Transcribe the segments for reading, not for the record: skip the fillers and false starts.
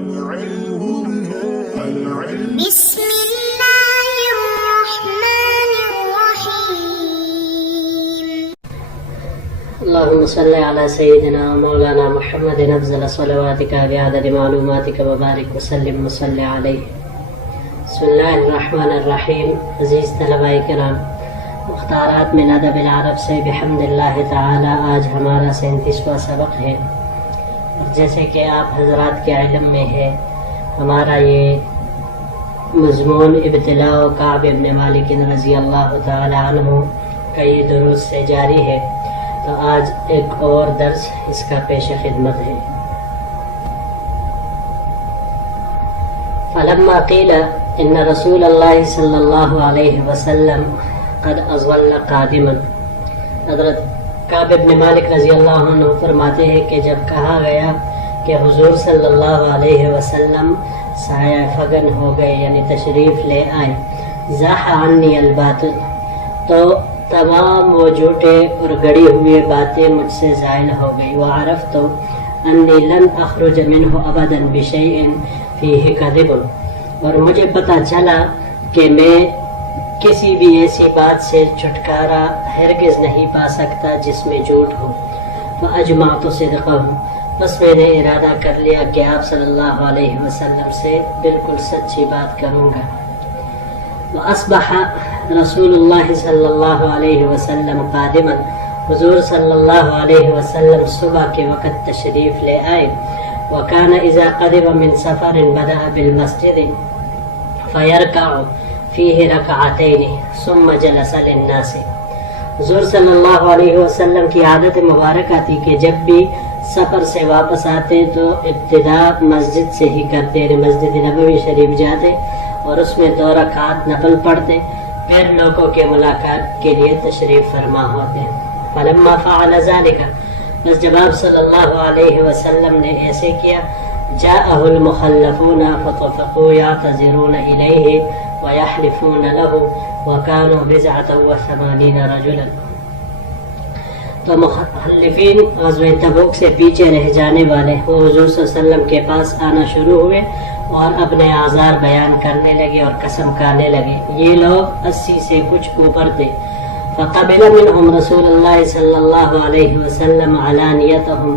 بسم الله الرحمن الرحيم. اللهم صل على سيدنا ومولانا محمد أفضل صلواتك بعدد معلوماتك وبارك وسلم وصل عليه. بسم اللہ الرحمن الرحیم. عزیز طلباء کرام، مختارات من ادب العرب سے بحمد اللہ تعالی آج ہمارا 37واں سبق ہے. اور جیسے کہ آپ حضرات کے علم میں ہے، ہمارا یہ مضمون ابتلاء کعب ابن مالک رضی اللہ تعالی عنہ کئی دروس سے جاری ہے، تو آج ایک اور درس اس کا پیش خدمت ہے. فلما قیل ان رسول اللہ صلی اللہ علیہ وسلم قد اظل قادما. حضرت کعب ابن مالک رضی اللہ عنہ فرماتے ہیں کہ جب کہا گیا کہ حضور صلی اللہ علیہ وسلم سایہ فگن ہو گئے، یعنی تشریف لے آئے، زاح عنی الباطل، تو تمام وہ جھوٹے اور گڑی ہوئے باتیں مجھ سے زائل ہو گئی. وعرفت انی لن اخرج منہ ابدا بشیء فیہ کذب، اور مجھے پتہ چلا کہ میں کسی بھی ایسی بات سے چھٹکارا ہرگز نہیں پا سکتا جس میں جھوٹ ہو. فاجمعت صدقہ، بس میں نے ارادہ کر لیا کہ آپ صلی اللہ علیہ وسلم سے بالکل سچی بات کروں گا. واصبح رسول اللہ صلی اللہ علیہ وسلم قادما، حضور صلی اللہ علیہ وسلم صبح کے وقت تشریف لے آئے. وكان اذا قدم من سفر بدأ بالمسجد فيركع فيه ركعتين ثم جلس للناس. حضور صلی اللہ علیہ وسلم کی عادت مبارکہ تھی کہ جب بھی سفر سے واپس آتے تو ابتدا مسجد سے ہی کرتے، مسجد نبوی شریف جاتے اور اس میں 2 رکعات نفل پڑھتے، پھر لوگوں کے ملاقات کے لیے تشریف فرما ہوتے. فلما فعل ذلك، بس جب آپ صلی اللہ علیہ وسلم نے ایسے کیا، جاءه المخلفون فطفقوا يعتذرون إليه ويحلفون له وكانوا 89 رجلا. تو مخلفین غزوہ تبوک سے پیچھے رہ جانے والے وہ حضور صلی اللہ علیہ وسلم کے پاس آنا شروع ہوئے اور اپنے اعذار بیان کرنے لگے اور قسم کھانے لگے. یہ لوگ 80 سے کچھ اوپر تھے. فقبل منهم رسول اللہ صلی اللہ علیہ وسلم علانیتهم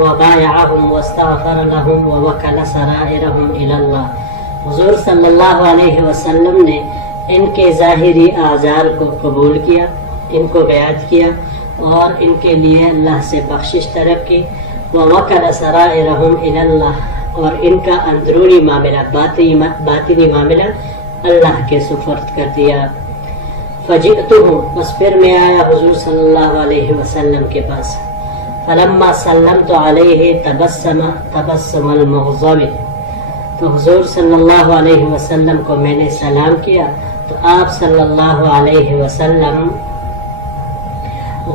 وبايعهم واستغفر لهم ووكل سرائرهم الى اللہ. حضور صلی اللہ علیہ وسلم نے ان کے ظاہری اعذار کو قبول کیا، ان کو بیعت کیا اور ان کے لیے اللہ سے بخشش طلب کی. ووكل سرائرهم الى اللہ، اور ان کا اندرونی معاملہ، باطنی معاملہ اللہ کے سپرد کر دیا. فجئته، بس پھر میں آیا حضور صلی اللہ علیہ وسلم کے پاس. فلما سلمت علیہ تبسم المغضب، تو حضور صلی اللہ علیہ وسلم کو میں نے سلام کیا تو آپ صلی اللہ علیہ وسلم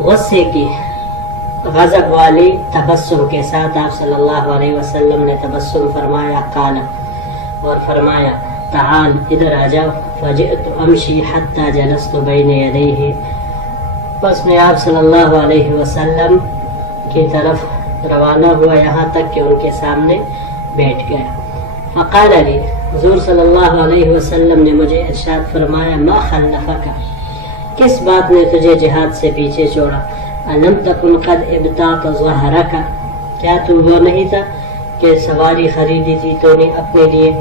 غصے کی غضب والی تبسم کے ساتھ آپ صلی اللہ علیہ وسلم نے تبسم فرمایا. قال، اور فرمایا، تعال، ادھر آ جاؤ. فجئت امشی حتی جلست بین یدیہ، بس میں آپ صلی اللہ علیہ وسلم کی طرف روانہ ہوا یہاں تک کہ ان کے سامنے بیٹھ گیا. فقال علی، حضور صلی اللہ علیہ وسلم نے مجھے ارشاد فرمایا، ما خلفک، کس بات نے تجھے جہاد سے پیچھے چھوڑا؟ الم تکن قد ابتعت ظہرک، کیا تو وہ نہیں تھا کہ سواری خریدی تھی تو نے اپنے لیے؟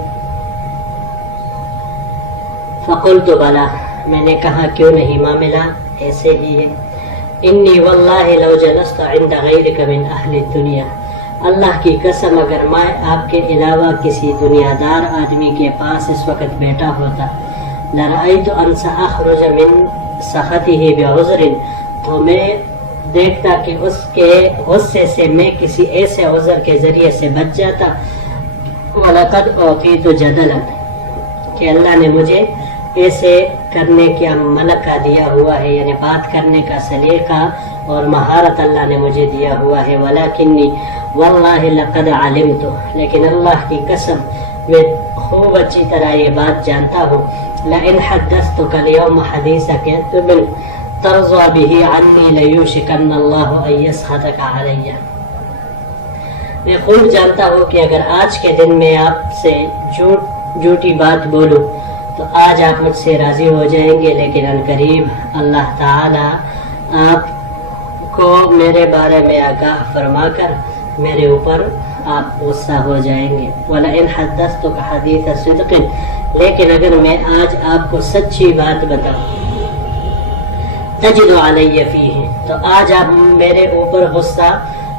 فقلت بلا، میں نے کہا کیوں نہیں، معاملہ ایسے ہی ہے. انی واللہ لو جلست عند غیرک من اہل الدنیا، اللہ کی قسم اگر میں آپ کے علاوہ کسی دنیا دار آدمی کے پاس اس وقت بیٹھا ہوتا، لرأیت ان سأخرج من سخطہ بعذر، تو میں دیکھتا کہ اس کے غصے سے میں کسی ایسے عذر کے ذریعے سے بچ جاتا. وَلَقَدْ أُعْطِيتُ جَدَلًا، کہ اللہ نے مجھے ایسے کرنے کا ملکہ دیا ہوا ہے، یعنی بات کرنے کا سلیقہ اور مہارت اللہ نے مجھے دیا ہوا ہے. ولیکنی واللہ لقد علمت، لیکن اللہ کی قسم میں خوب اچھی طرح یہ بات جانتا ہوں. لئن حدثتک اليوم حدیثا ترضى به عنی لیوشکن اللہ ان یسخطک علی، میں خوب جانتا ہوں کہ اگر آج کے دن میں آپ سے جھوٹی بات بولوں تو آج آپ مجھ سے راضی ہو جائیں گے، لیکن عنقریب اللہ تعالی آپ کو میرے بارے میں آگاہ فرما کر میرے اوپر آپ غصہ ہو جائیں گے۔ وَلَئِنْ حَدَّثْتُكَ حَدِيثَ صِدْقٍ، لیکن اگر میں آج آپ کو سچی بات بتاؤں، تَجِدُ عَلَيَّ فِيهِ، تو آج آپ میرے اوپر غصہ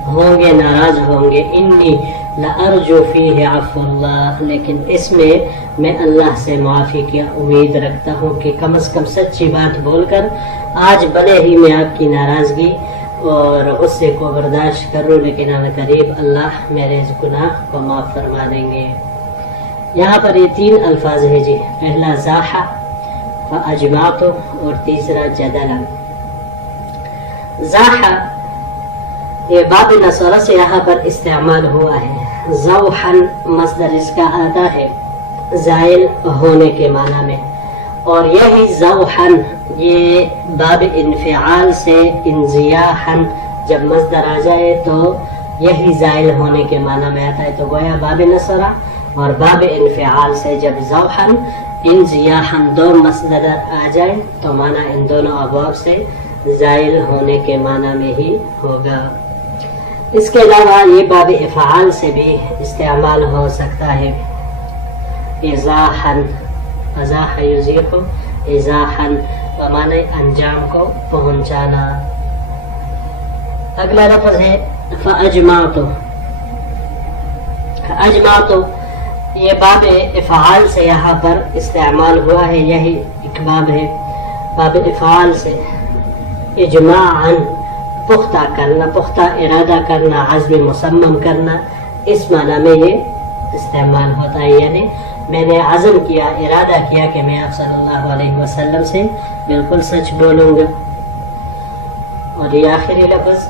ہوں گے، ناراض ہوں گے۔ انی لَأَرْجُو فِيهِ عَفْوَ اللَّهِ، لیکن اس میں اللہ سے معافی کی امید رکھتا ہوں کہ کم از کم سچی بات بول کر آج بھلے ہی میں آپ کی ناراضگی اور غصے کو برداشت کروں، لیکن عنقریب اللہ میرے اس گناہ کو معاف فرما دیں گے۔ یہاں پر یہ 3 الفاظ ہیں جی، پہلا زاح فاجمعت اور تیسرا جدلا۔ زاح یہ باب نصرہ سے یہاں پر استعمال ہوا ہے۔ زوحن مصدر اس کا آتا ہے زائل ہونے کے معنی میں، اور یہی زوحن یہ باب انفعال سے انزیاحن جب مصدر آ جائے تو یہی زائل ہونے کے معنی میں آتا ہے، تو گویا باب نصرہ اور باب انفعال سے جب زوحن انزیاحن دو مصدر آ جائے تو معنی ان دونوں ابواب سے زائل ہونے کے معنی میں ہی ہوگا۔ اس کے علاوہ یہ باب افعال سے بھی استعمال ہو سکتا ہے، ازاحن، ازاح یزیح، ازاحن بمعنی انجام کو پہنچانا۔ اگلا لفظ ہے فاجمعت۔ اجمعت یہ باب افعال سے یہاں پر استعمال ہوا ہے، یہی ایک باب ہے باب افعال سے، اجماعاً پختہ کرنا، پختہ ارادہ کرنا، عزم مصمم کرنا، اس معنی میں یہ استعمال ہوتا ہے، یعنی میں نے عزم کیا، ارادہ کیا کہ میں آپ صلی اللہ علیہ وسلم سے بالکل سچ بولوں گا۔ اور یہ آخری لفظ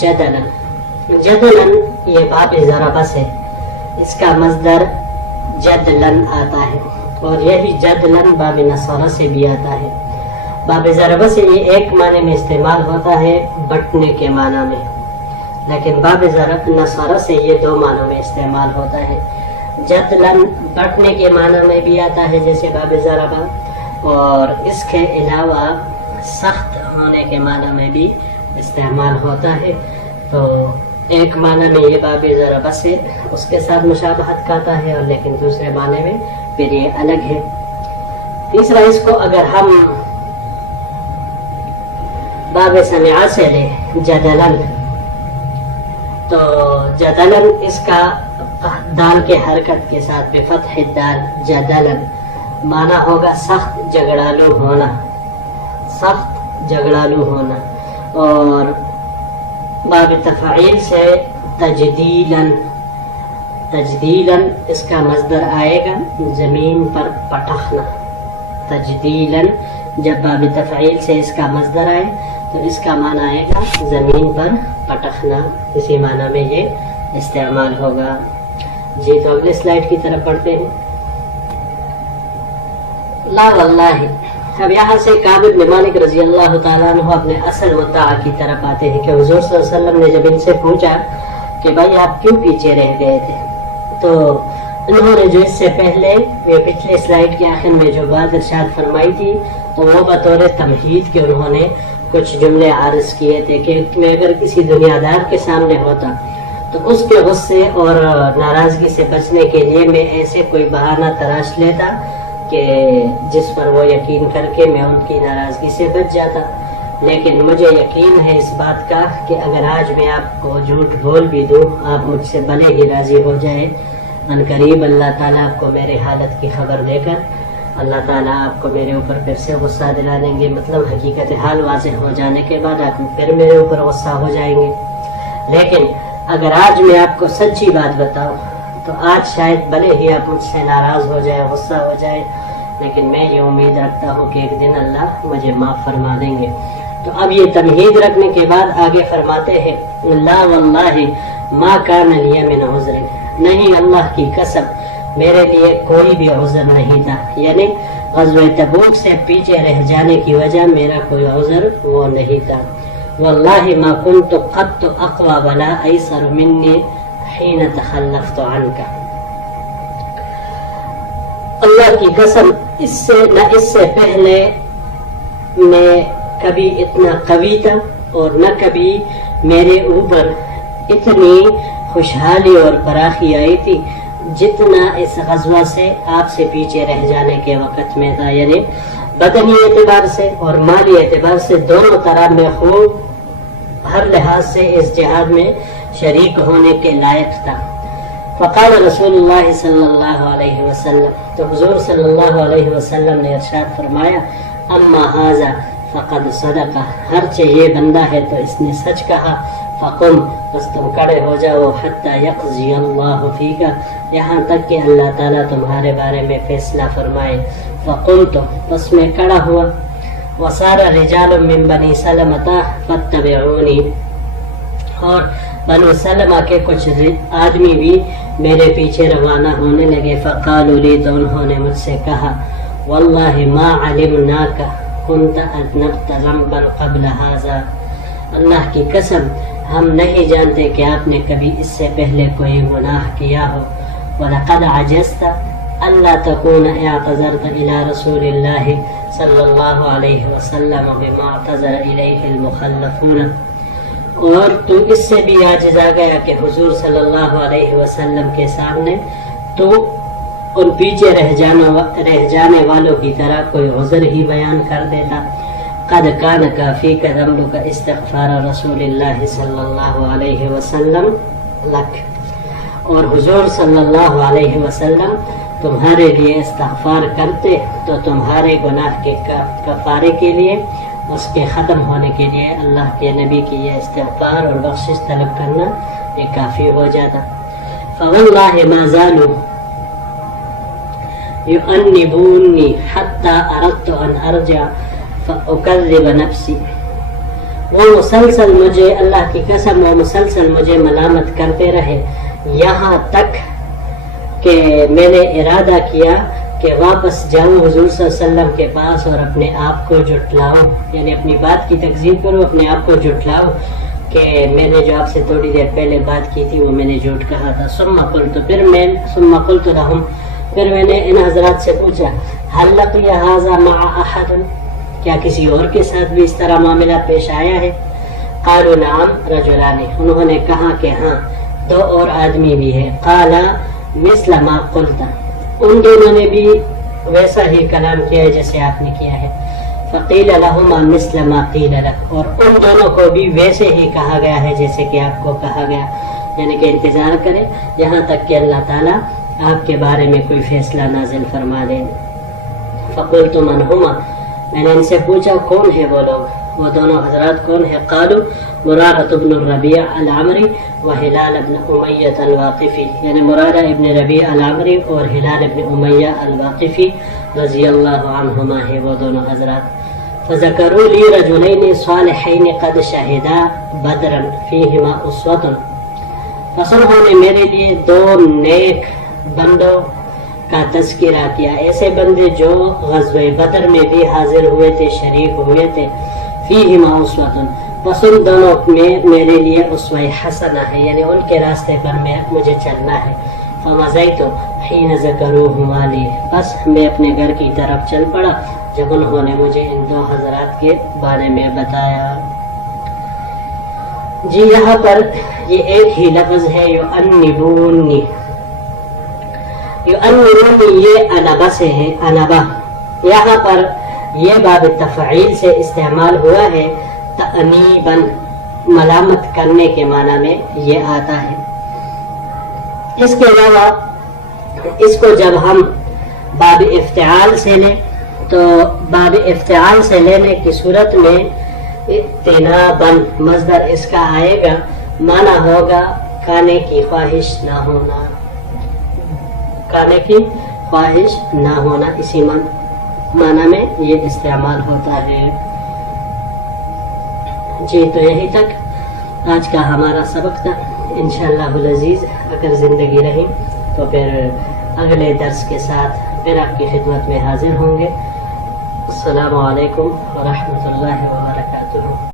جدلاً۔ جدلاً یہ باب ضربہ سے، اس کا مصدر جدلاً آتا ہے، اور یہی جدلاً باب نصرہ سے بھی آتا ہے۔ باب ضربہ سے یہ ایک معنی میں استعمال ہوتا ہے، بٹنے کے معنی میں، لیکن باب نصرہ سے یہ 2 معنوں میں استعمال ہوتا ہے۔ جدلاً بٹنے کے معنی میں بھی آتا ہے جیسے باب ضربہ، اور اس کے علاوہ سخت ہونے کے معنی میں بھی استعمال ہوتا ہے، تو ایک معنی میں یہ باب ضربہ سے اس کے ساتھ مشابہت کرتا ہے، اور لیکن دوسرے معنی میں پھر یہ الگ ہے۔ تیسرا، اس کو اگر ہم باب سمعہ سے لے جدلاً، تو جدلاً اس کا دال کے حرکت کے ساتھ بفتح الدال جدلاً معنی ہوگا سخت جھگڑالو ہونا، سخت جھگڑالو ہونا۔ اور باب تفعیل سے تجدیلاً، تجدیلاً اس کا مصدر آئے گا زمین پر پٹخنا۔ تجدیلاً جب باب تفعیل سے اس کا مصدر آئے تو اس کا معنی آئے گا زمین پر پٹخنا، اسی معنی میں یہ استعمال ہوگا۔ جی تو اگلے سلائیڈ کی طرف پڑھتے ہیں۔ لا واللہ، اب یہاں سے کعب بن مالک رضی اللہ تعالیٰ عنہ اپنے اصل مدعا کی طرف آتے ہیں کہ حضور صلی اللہ علیہ وسلم نے جب ان سے پوچھا کہ بھائی آپ کیوں پیچھے رہ گئے تھے، تو انہوں نے جو اس سے پہلے پچھلے سلائیڈ کے آخر میں جو بات ارشاد فرمائی تھی تو وہ بطور تمہید کے انہوں نے کچھ جملے عارض کیے تھے کہ میں اگر کسی دنیا دار کے سامنے ہوتا تو اس کے غصے اور ناراضگی سے بچنے کے لیے میں ایسے کوئی بہانہ تراش لیتا کہ جس پر وہ یقین کر کے میں ان کی ناراضگی سے بچ جاتا، لیکن مجھے یقین ہے اس بات کا کہ اگر آج میں آپ کو جھوٹ بول بھی دوں، آپ مجھ سے بھلے ہی راضی ہو جائے، عنقریب اللہ تعالیٰ آپ کو میرے حالت کی خبر دے کر اللہ تعالیٰ آپ کو میرے اوپر پھر سے غصہ دلا دیں گے، مطلب حقیقت حال واضح ہو جانے کے بعد آپ پھر میرے اوپر غصہ ہو جائیں گے۔ لیکن اگر آج میں آپ کو سچی بات بتاؤں تو آج شاید بھلے ہی آپ مجھ سے ناراض ہو جائے، غصہ ہو جائے، لیکن میں یہ امید رکھتا ہوں کہ ایک دن اللہ مجھے معاف فرما دیں گے۔ تو اب یہ تمہید رکھنے کے بعد آگے فرماتے ہیں لا واللہ ما کان لی من عذر، نہیں اللہ کی قسم میرے لیے کوئی بھی عذر نہیں تھا، یعنی غزوہ تبوک سے پیچھے رہ جانے کی وجہ میرا کوئی عذر وہ نہیں تھا۔ واللہ ما کنت قط اقوى ولا ایسر منی حين تخلفت عنك. اللہ کی قسم اس سے پہلے میں کبھی اتنا قوی تھا اور نہ کبھی میرے اوپر اتنی خوشحالی اور فراخی آئی تھی جتنا اس غزوہ سے آپ سے پیچھے رہ جانے کے وقت میں تھا. یعنی بدنی اعتبار سے اور مالی اعتبار سے دونوں طرح میں خوب ہر لحاظ سے اس جہاد میں شریک ہونے کے لائق تھا. فقال رسول اللہ صلی اللہ علیہ وسلم, تو حضور صلی اللہ علیہ وسلم نے ارشاد فرمایا, اما ھذا فقد صدق, ہرچہ یہ بندہ ہے تو اس نے سچ کہا. فقم, بس تم کھڑے ہو جاؤ, حتی یقضی اللہ فیک, یہاں تک کہ اللہ تعالیٰ تمہارے بارے میں فیصلہ فرمائے. فقمت, بس میں کھڑا ہوا. وصار رجال من بنی سلمۃ فاتبعونی, اور بنو سلمہ کے کچھ آدمی بھی میرے پیچھے روانہ ہونے لگے. فقالوا لی, تو انہوں نے مجھ سے کہا, واللہ ما علمناک کنت اذنبت ذنبا قبل ھذا, اللہ کی قسم ہم نہیں جانتے کہ آپ نے کبھی اس سے پہلے کوئی گناہ کیا ہو. وَلَقَدْ عَجَزْتَ أَلَّا تَكُونَ اعْتَذَرْتَ إِلَى رَسُولِ اللَّهِ صلی اللہ علیہ وسلم بِمَا اعْتَذَرَ إِلَيْهِ الْمُخَلَّفُونَ, اور تو اس سے بھی عاجز آ گیا کہ حضور صلی اللہ علیہ وسلم کے سامنے تو ان پیچھے رہ جانے والوں کی طرح کوئی عذر ہی بیان کر دیتا. قد کان کافیک ذنبک استغفار رسول اللہ صلی اللہ علیہ وسلم لک, اور حضور صلی اللہ علیہ وسلم تمہارے لیے استغفار کرتے تو تمہارے گناہ کے کفارے کے لیے, اس کے ختم ہونے کے لیے اللہ کے نبی کی یہ استغفار اور بخشش طلب کرنا یہ کافی ہو جاتا. فواللہ ما زالوا یؤنبونی حتی اردت ان ارجع فاکذب نفسی, وہ مسلسل مجھے, اللہ کی قسم وہ مسلسل مجھے ملامت کرتے رہے یہاں تک کہ میں نے ارادہ کیا کہ واپس جاؤں حضور صلی اللہ علیہ وسلم کے پاس اور اپنے آپ کو جھٹلاؤں, یعنی اپنی بات کی تکذیب کروں, اپنے آپ کو جھٹلاؤں کہ میں نے جو آپ سے تھوڑی دیر پہلے بات کی تھی وہ میں نے جھوٹ کہا تھا. ثم قلت لهم, پھر میں نے ان حضرات سے پوچھا, هل لقي هذا مع احد, کیا کسی اور کے ساتھ بھی اس طرح معاملہ پیش آیا ہے؟ قالوا نعم رجلان, انہوں نے کہا کہ ہاں دو اور آدمی بھی ہے. قال مثل ما قلت, ان دونوں نے بھی ویسا ہی کلام کیا ہے جیسے آپ نے کیا ہے. فقیل لہما مثل ما قیل لک, اور ان دونوں کو بھی ویسے ہی کہا گیا ہے جیسے کہ آپ کو کہا گیا, یعنی کہ انتظار کریں یہاں تک کہ اللہ تعالیٰ آپ کے بارے میں کوئی فیصلہ نازل فرما دے. فقلت من ہما, میں نے ان سے پوچھا کون ہے وہ لوگ, وہ دونوں حضرات کون ہیں؟ قالوا مرارة بن الربیع العمری و ہلال بن امیہ الواقفی, یعنی مرارہ ابن ربیع العمری اور ہلال بن امیہ الواقفی رضی اللہ عنہما ہے وہ دونوں حضرات. فذکروا لی رجلین صالحین قد شہدا بدرا فیہما اسوۃ, پس انہوں نے میرے لیے دو نیک بندوں کا تذکرہ کیا, ایسے بندے جو غزوہ بدر میں بھی حاضر ہوئے تھے, شریک ہوئے تھے. فیہما اسوۃ, پس ان دونوں میں میرے لیے اسوہ حسنہ ہے, یعنی ان کے راستے پر مجھے چلنا ہے. فمضیت حین ذکروہما لی, بس میں اپنے گھر کی طرف چل پڑا جب انہوں نے مجھے ان دو حضرات کے بارے میں بتایا. جی یہاں پر یہ ایک ہی لفظ ہے یؤنبونی, یؤنبونی یہ انبا سے ہے, انبا یہاں پر یہ باب تفعیل سے استعمال ہوا ہے, تأنیباً ملامت کرنے کے معنی میں یہ آتا ہے. اس کے علاوہ اس کو جب ہم باب افتعال سے لیں تو باب افتعال سے لینے کی صورت میں اجتناباً مصدر اس کا آئے گا, معنی ہوگا کھانے کی خواہش نہ ہونا, کھانے کی خواہش نہ ہونا, اسی معنی میں یہ استعمال ہوتا ہے. جی تو یہی تک آج کا ہمارا سبق تھا. انشاءاللہ العزیز اگر زندگی رہی تو پھر اگلے درس کے ساتھ پھر آپ کی خدمت میں حاضر ہوں گے. السلام علیکم ورحمۃ اللہ وبرکاتہ.